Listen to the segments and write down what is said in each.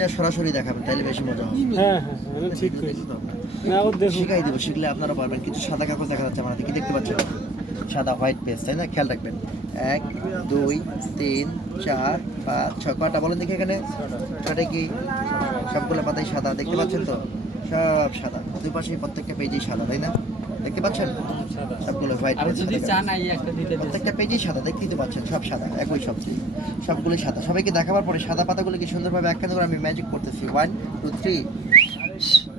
যা সরাসরি দেখাবেন তাইলে বেশি মজা হবে। হ্যাঁ হ্যাঁ হ্যাঁ, ঠিক করেছি। না ও দেখুন, শিখাই দেবো, শিখলে আপনারা পারবেন। কিছু সাদা কাগজ দেখা যাচ্ছে আমার হাতে, কি দেখতে পাচ্ছেন? সাদা হোয়াইট পেজ, তাই না? খেয়াল রাখবেন। 1 2 3 4 5 6 কয়টা বলেন দেখি এখানে? ছয়টা কি? সবগুলো পাতাই সাদা, দেখতে পাচ্ছেন তো? সব সাদা, দুই পাশে প্রত্যেকটা পেজই সাদা, তাই না? দেখতে পাচ্ছেন? সবগুলো হোয়াইট আর পেজ, যদি চান এই একটা দিতে দিন। প্রত্যেকটা পেজই সাদা, দেখতেই তো পাচ্ছেন, সব সাদা, একই সবজি, সবগুলোই সাদা। সবাইকে দেখাবার পরে সাদা পাতাগুলো কি সুন্দরভাবে একখানে করে আমি ম্যাজিক করতেছি। 1 2 3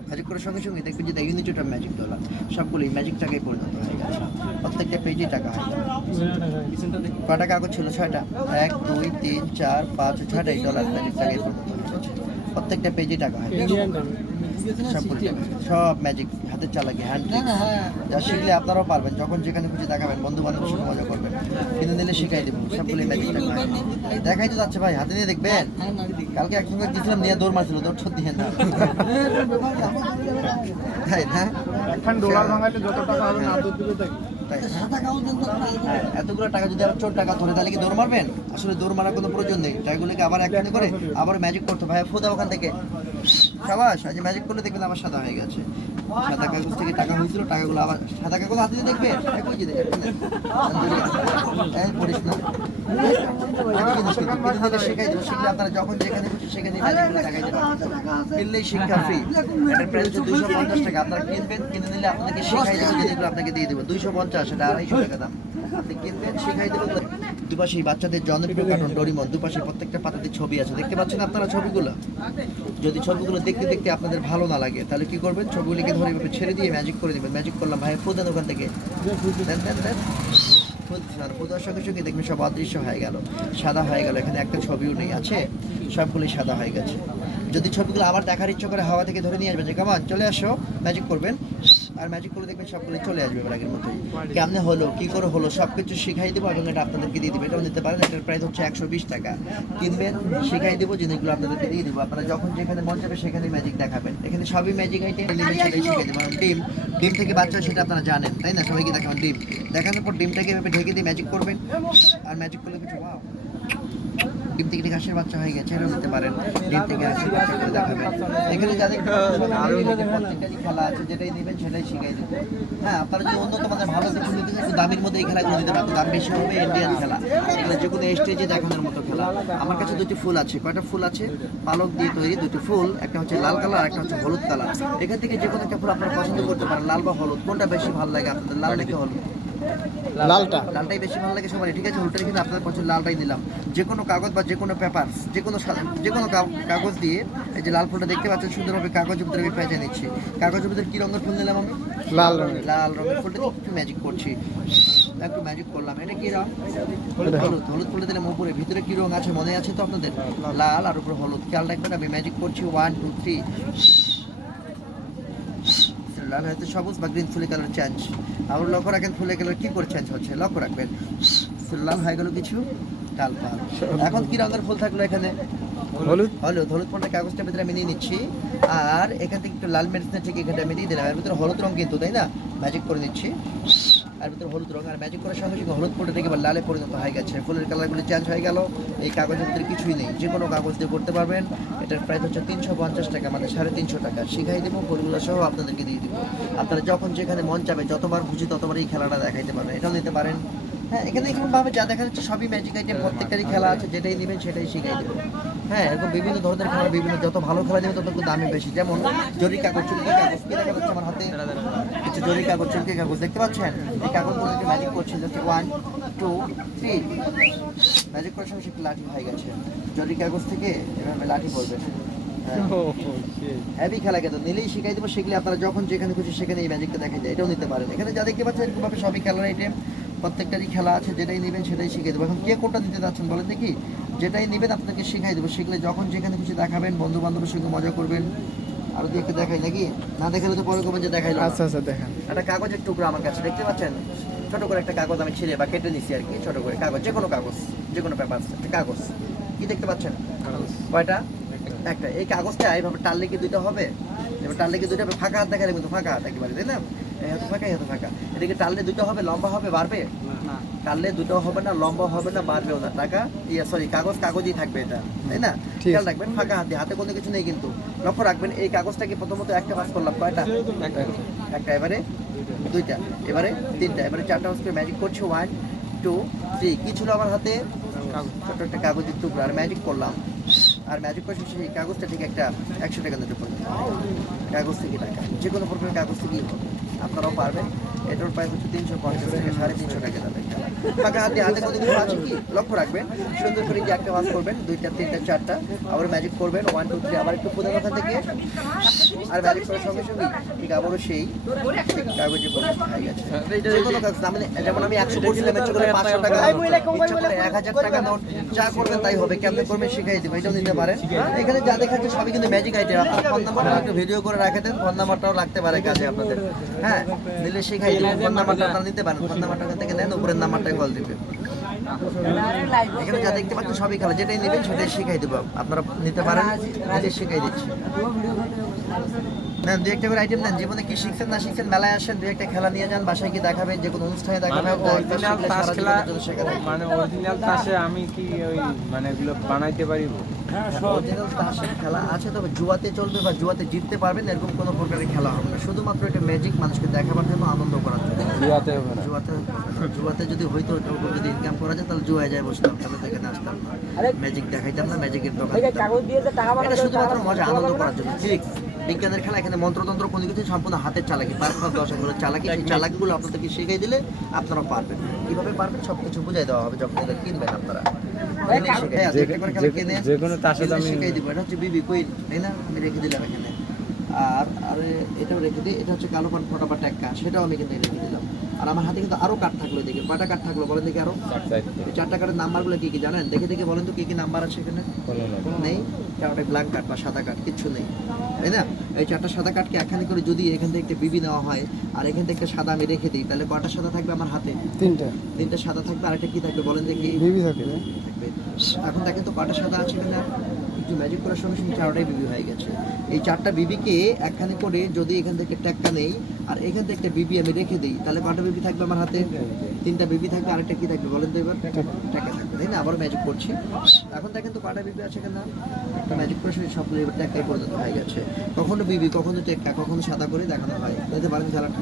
ম্যাজিক করার সঙ্গে সঙ্গে দেখবেন যে ইউনিটটা ম্যাজিক ডলার সবগুলোই ম্যাজিক টাকায় পরিণত হয়ে গেছে। প্রত্যেকটা পেজেই টাকা হয়। কয়টা কাগজ ছিল? 6টা। 1 2 3 4 5 6টাই ডলার ম্যাজিক টাকায় পরিণত হয়ে গেছে। প্রত্যেকটা পেজেই টাকা হয়। ইন্ডিয়ান টাকা। সবগুলো সব ম্যাজিক, হাতের চালাকি, হ্যান্ড ট্রিক। যা শিখলে আপনারাও পারবেন, যখন যেখানে খুশি দেখাবেন, বন্ধু বান্ধবের সঙ্গে মজা করবেন। কিন্তু নিলে শিখাই দেবো, সবগুলো ম্যাজিক টাকা হয়। দেখাই তো যাচ্ছে ভাই, হাতে নিয়ে দেখবেন। কালকে একসঙ্গে গেছিলাম, নিয়ে দৌড় মারছিল, দৌড় ছোট দিয়ে না, তাই না? একখান ডলার ভাঙাইলে যত টাকা হবে না দূর দিবে তাই। তাই হ্যাঁ, এতগুলো টাকা যদি আবার চোর টাকা ধরে তাহলে কি দৌড় মারবেন? আসলে দৌড় মারার কোনো প্রয়োজন নেই। টাকাগুলোকে আবার একখানে করে আবার ম্যাজিক করতে ভাই, ফোদা ওখান থেকে সাবাস। আজ ম্যাজিক করলে দেখবেন আবার সাদা হয়ে গেছে। সাদা কাগজ থেকে টাকা হয়েছিল, টাকাগুলো আবার সাদা কাগজ হাতে দিয়ে দেখবেন, একই জিনিস, পড়িস না, একই জিনিস। কিন্তু শেখাই দেবো, শিখলে আপনারা যখন যেখানে খুশি সেখানে ম্যাজিকগুলো দেখাই দেবেন। কিনলেই শিক্ষা ফ্রি। এটার প্রাইস হচ্ছে 250 টাকা। আপনারা কিনবেন, কিনে নিলে আপনাদেরকে শেখাই দেবো, জিনিসগুলো আপনাকে দিয়ে দেবো। 250, এটা 250 টাকা দাম। আপনি কিনবেন, শেখাই দেবো। দুপাশে বাচ্চাদের জনপ্রিয় কার্টুন ডোরিমন, দুপাশে প্রত্যেকটা পাতাতে ছবি আছে, দেখতে পাচ্ছেন আপনারা ছবিগুলো? যদি ছবিগুলো দেখতে দেখতে আপনাদের ভালো না লাগে তাহলে কি করবেন? ছবিগুলিকে ধরে এভাবে ছেড়ে দিয়ে ম্যাজিক করে দেবেন। ম্যাজিক করলাম ভাই, ফুদেন ওখান থেকে, দেন দেন দেন, ফুদার সঙ্গে সঙ্গে দেখবেন সব অদৃশ্য হয়ে গেল, সাদা হয়ে গেল। এখানে একটা ছবিও নেই, আছে সবগুলোই সাদা হয়ে গেছে। যদি ছবিগুলো আবার দেখার ইচ্ছা করে হাওয়া থেকে ধরে নিয়ে আসবেন, যে কামান চলে আসো, ম্যাজিক করবেন, আর ম্যাজিক করে দেখবেন সবগুলো চলে আসবে এবার আগের মতোই। কেমনে হলো, কি করে হলো, সব কিছু শিখাই দেবো এবং এটা আপনাদেরকে দিয়ে দেবো। এটাও নিতে পারেন, এটার প্রাইস হচ্ছে 120 টাকা। কিনবেন, শিখাই দেবো, জিনিসগুলো আপনাদেরকে দিয়ে দেবো। আপনারা যখন যেখানে মন যাবে সেখানে ম্যাজিক দেখাবেন। এখানে সবই ম্যাজিক আইটেম, সেটাই শিখাই দেবো। ডিম, ডিম থেকে বাচ্চা, সেটা আপনারা জানেন তাই না? সবাইকে দেখাবেন ডিম, দেখানোর পর ডিমটাকে এভাবে ঢেকে দিয়ে ম্যাজিক করবেন, আর ম্যাজিক করলে কিছু ওয়াও, ডিম থেকে ঘাসের বাচ্চা হয়ে গেছে, এটাও নিতে পারেন। ডিম থেকে ঘাসের বাচ্চা করে দেখাবেন। এখানে যাদের প্রত্যেকটারই খেলা আছে, যেটাই নেবেন সেটাই শিখাই দেবো। হ্যাঁ, আপনারা যদি উন্নত মানের ভালো কিছু নিতে চান, একটু দামের মধ্যে এই খেলাগুলো দিতে পারেন, দাম বেশি হবে। ইন্ডিয়ান খেলা, এগুলো যে কোনো স্টেজে দেখানোর মতো খেলা। আমার কাছে দুটি ফুল আছে। কয়টা ফুল আছে? পালক দিয়ে তৈরি দুটি ফুল, একটা হচ্ছে লাল কালার, একটা হচ্ছে হলুদ কালার। এখান থেকে যে কোনো একটা ফুল আপনারা পছন্দ করতে পারেন, লাল বা হলুদ, কোনটা বেশি ভালো লাগে আপনাদের? লাল নাকি হলুদ? লালটাই বেশি ভালো লাগে সবার, ঠিক আছে? হলুদটা কিন্তু আপনাদের পছন্দ, লালটাই দিলাম। যে কোনো কাগজ বা যে কোনো পেপার, যে কোনো কাগজ দিয়ে এই যে লাল ফুলটা দেখতে পাচ্ছেন, সুন্দরভাবে কাগজের ভিতরে আমি পেঁচে নিচ্ছি। কাগজের ভিতরে কি রঙের ফুল নিলাম আমি? লাল রঙের ফুলটা একটু ম্যাজিক করছি, একটু ম্যাজিক করলাম। এটা কি রং? হলুদ। হলুদ ফুলটা দিলাম উপরে, ভিতরে কি রং আছে মনে আছে তো আপনাদের? লাল, আর উপরে হলুদ। খেয়াল রাখবেন, আমি ম্যাজিক করছি। 1 2 3, লাল হয়তো সবুজ বা গ্রিন ফুলের কালার চেঞ্জ। আবার লক্ষ্য রাখেন ফুলের কালার কি করে চেঞ্জ হচ্ছে, লক্ষ্য রাখবেন। লাল হয়ে গেল কিছু ডালপাল। এখন কি রঙের ফুল থাকলো এখানে? হলুদ। হলুদ ফুলটা কাগজটার ভিতরে আমি নিয়ে নিচ্ছি, আর এখান থেকে একটু লাল মেডিসিন ঠিক এখানে আমি দিয়ে দিলাম। এর ভিতরে হলুদ রং কিন্তু, তাই না? ম্যাজিক করে নিচ্ছি, আর ভিতরে হলুদ রং, আর ম্যাজিক করার সঙ্গে সঙ্গে হলুদ ফুলটা থেকে লালে পরিণত হয়ে গেছে। ফুলের কালারগুলো চেঞ্জ হয়ে গেল। এই কাগজের ভিতরে কিছুই নেই, যে কোনো কাগজ দিয়ে করতে পারবেন। এটার প্রাইস হচ্ছে 350 টাকা, মানে 350 টাকা। শিখাই দেবো, ফুলগুলো সহ আপনাদেরকে দিয়ে দিব। আপনারা যখন যেখানে মন চাবে, যতবার খুশি ততবার এই খেলাটা দেখাইতে পারবেন, এটাও নিতে পারেন। হ্যাঁ, এখানে এরকমভাবে যা দেখা যাচ্ছে সবই ম্যাজিক আইটেম, প্রত্যেকটারই খেলা আছে, যেটাই নেবেন সেটাই শিখাই দেবো। হ্যাঁ, এরকম বিভিন্ন ধরনের খেলা, বিভিন্ন, যত ভালো খেলা নেবে তত দামে বেশি। যেমন জরি কাগজ, চুলকি কাগজ, কি দেখা যাচ্ছে আমার হাতে? কিছু জরি কাগজ, চুলকি কাগজ দেখতে পাচ্ছেন? এই কাগজগুলোকে ম্যাজিক করছে, যাচ্ছে 1 2 3, ম্যাজিক করার সঙ্গে সেটা লাঠি হয়ে গেছে। জরি কাগজ থেকে এভাবে লাঠি পড়বে। হ্যাভি খেলা, কিন্তু নিলেই শিখাই দেবো। শিখলে আপনারা যখন যেখানে খুশি সেখানে এই ম্যাজিকটা দেখাই যায়, এটাও নিতে পারেন। এখানে যা দেখতে পাচ্ছেন এরকমভাবে সবই খেলার আইটেম, প্রত্যেকটারই খেলা আছে, যেটাই নেবেন সেটাই শিখিয়ে দেবো। এখন কে কোনটা নিতে যাচ্ছেন বলেন দেখি? যেটাই নেবেন আপনাকে শিখাই দেবো। শিখলে যখন যেখানে খুশি দেখাবেন, বন্ধু বান্ধবের সঙ্গে মজা করবেন। আরো দিয়ে একটা দেখাই নাকি? না দেখালে তো পরে করবেন যে দেখাইলো। আচ্ছা দেখান। একটা কাগজের টুকরো আমার কাছে, দেখতে পাচ্ছেন? ছোট করে একটা কাগজ আমি ছিঁড়ে বা কেটে নিচ্ছি আর কি, ছোট করে কাগজ, যে কোনো কাগজ, যে কোনো পেপার, একটা কাগজ। কি দেখতে পাচ্ছেন? কয়টা? একটা। এই কাগজটা এইভাবে টানলে কি দুইটা হবে? এবার টানলে কি দুইটা হবে? ফাঁকা হাত দেখালে কিন্তু ফাঁকা হাত একেবারে, তাই না? এত ফাঁকা এত ফাঁকা। এদিকে টানলে দুটো হবে, লম্বা হবে, বাড়বে না টানলে দুটো হবে না, লম্বা হবে না, বাড়বেও না। টাকা সরি কাগজই থাকবে এটা, তাই না? খেয়াল রাখবেন ফাঁকা হাতে কোনো কিছু নেই কিন্তু। লক্ষ্য রাখবেন এই কাগজটাকে প্রথমত একটা ভাঁজ করলাম, কয়টা? একটা, এবারে দুইটা, এবারে তিনটা, এবারে চারটা ভাঁজ করে ম্যাজিক করছি। 1 2 3। কি ছিল আমার হাতে? ছোট্ট একটা কাগজের টুকরো, আর ম্যাজিক করলাম। আর ম্যাজিক করছি সেই কাগজটা ঠিক একটা 100 টাকা নোটে পড়বে। কাগজ থেকে টাকা, যে কোনো প্রকারের কাগজ থেকেই হবে, আপনারাও পারবেন। এটার প্রায় হচ্ছে 350 থেকে 350 টাকা যাবে। ফাঁকা হাতে কোনো কিছু আছে কি? লক্ষ্য রাখবেন সুন্দর করে যে একটা ভাঁজ করবেন, দুইটা তিনটা চারটা, আবার ম্যাজিক করবেন 1 2 3, আবার একটু ফুদের মাথা থেকে, আর ম্যাজিক করার সঙ্গে সঙ্গে ঠিক আবারও সেই কাগজে পড়ে হয়ে গেছে। যে কোনো কাগজ, মানে যেমন আমি 100 করছিলাম, ইচ্ছে করে 500 টাকা, ইচ্ছে করে 1000 টাকা নোট, যা করবেন তাই হবে। কেমনে করবেন শিখাই দেবো, এটাও নিতে পারেন। এখানে যা দেখাচ্ছে সবই কিন্তু ম্যাজিক আইটেম। আপনার ফোন নাম্বারটা একটু ভিডিও করে রাখে দেন, ফোন নাম্বারটাও লাগতে পারে কাজে আপনাদের। হ্যাঁ, নিলে শিখাই দেবো। ফোন নাম্বারটা আপনারা নিতে পারেন, ফোন নাম্বারটা ওখান থেকে নেন, উপরের নাম্বারটায় কল দিবেন। এখানে যা দেখতে পাচ্ছেন সবই খেলা, যেটাই নেবেন সেটাই শিখাই দেবো, আপনারা নিতে পারেন, নিজে শিখাই দিচ্ছি। নেন 2-1টা করে আইটেম নেন। জীবনে কি শিখছেন না শিখছেন, মেলায় আসেন, 2-1টা খেলা নিয়ে যান, বাসায় কি দেখাবেন, যে কোনো অনুষ্ঠানে দেখাবেন। অরিজিনাল তাস খেলা, মানে অরিজিনাল তাসে আমি কি ওই মানে এগুলো বানাইতে পারিব? অরিজিনাল তাসের খেলা আছে, তবে জুয়াতে চলবে বা জুয়াতে জিততে পারবেন এরকম কোনো প্রকারের খেলা হবে না। শুধুমাত্র এটা ম্যাজিক, মানুষকে দেখাবার জন্য, আনন্দ করার জন্য। জুয়াতে হবে না। জুয়াতে যদি হইতো, ওটার উপর যদি ইনকাম করা যায়, তাহলে জুয়ায় যায় বসতাম, তাহলে তো এখানে আসতাম না, ম্যাজিক দেখাইতাম না, ম্যাজিকের দোকান দিতাম না। এটা শুধুমাত্র মজা, আনন্দ করার জন্য। ঠিক বিজ্ঞানের খেলা, এখানে মন্ত্রতন্ত্র কোনো কিছু সম্পূর্ণ হাতের চালাকি, 5-10 চালাকি, সেই চালাকিগুলো আপনাদেরকে শিখিয়ে দিলে আপনারা পারবেন। কিভাবে পারবেন সব কিছু বুঝাই দেওয়া হবে যখন এটা কিনবেন আপনারা। যে কোনো তাসে তো আমি শিখাই দিব। এটা হচ্ছে বিবি কুইন, তাই না? আমি রেখে দিলাম এখানে। আর এটাও রেখে দিই, এটা হচ্ছে কালো পান ফোটা বা টেক্কা, সেটাও আমি কিন্তু রেখে দিলাম। আর আমার হাতে কিন্তু আরো কার্ড থাকলো, দেখে কয়টা কার্ড থাকলো বলেন দেখি? আরো 4টা কার্ডের নাম্বারগুলো কি কি জানেন? দেখে দেখে বলেন তো কি কি নাম্বার আছে এখানে? নেই, কারোটা ব্ল্যাঙ্ক কার্ড বা সাদা কার্ড কিচ্ছু নেই, তাই না? এই 4টা সাদা কার্ডকে একখানি করে যদি এখান থেকে একটা বিবি নেওয়া হয়, আর এখান থেকে একটা সাদা আমি রেখে দিই, তাহলে কয়টা সাদা থাকবে আমার হাতে? 3টা সাদা থাকবে। আর একটা কি থাকবে বলেন দেখি? বিবি থাকবে। এখন দেখেন তো কয়টা সাদা আছে এখানে? একটু ম্যাজিক করার সঙ্গে সঙ্গে 4টাই বিবি হয়ে গেছে। এই 4টা বিবিকে একখানে করে যদি এখান থেকে টেক্কা নেই, আর এখান থেকে একটা বিবি আমি রেখে দিই, তাহলে কয়টা বিবি থাকবে আমার হাতে? 3টা বিবি থাকবে। আরেকটা কি থাকবে বলেন তো এবার? টেক্কা থাকবে, তাই না? আবার ম্যাজিক করছি। এখন দেখেন তো কয়টা বিবি আছে এখানে? একটা ম্যাজিক করে সবগুলো এবার টেক্কাই পরিণত হয়ে গেছে। কখনো বিবি, কখনো টেক্কা, কখনো সাদা করে দেখানো হয়। বুঝতে পারেন খেলাটা?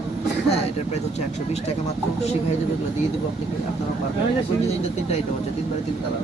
হ্যাঁ, এটার প্রাইস হচ্ছে 120 টাকা মাত্র। শিখাই দেবো, এগুলো দিয়ে দেবো আপনাকে, আপনারা পারবেন। 3টা আইটেম হচ্ছে, 3 বারে 3 কালার।